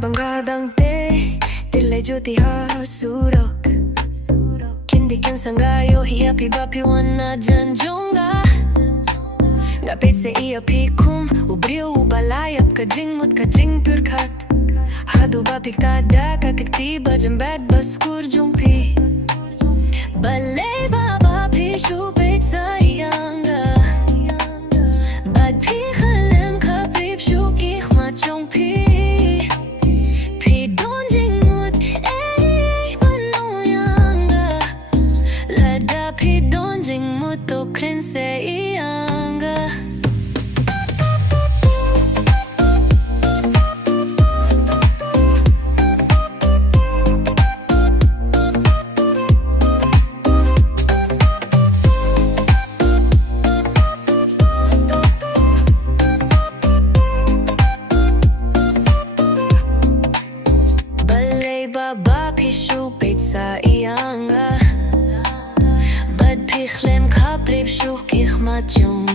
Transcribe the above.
banggadang te tyllai juti ha surok kindi ken sangayo hiya pi bapi wana janjonga Dapit sa iya pikum ubriu ubalayap kajing kajing purkat Hadu bapik tada kakaktiba jambad baskur jumpi Balay baba pi shupit sa iyanga Bad pi khalem kaprip shukik machong pi Pi donjing mut ay panuyanga Lada pi donjing mut okren sa iyanga Baba pishupit sa iyanga Bad pichlem kaprip shukich machong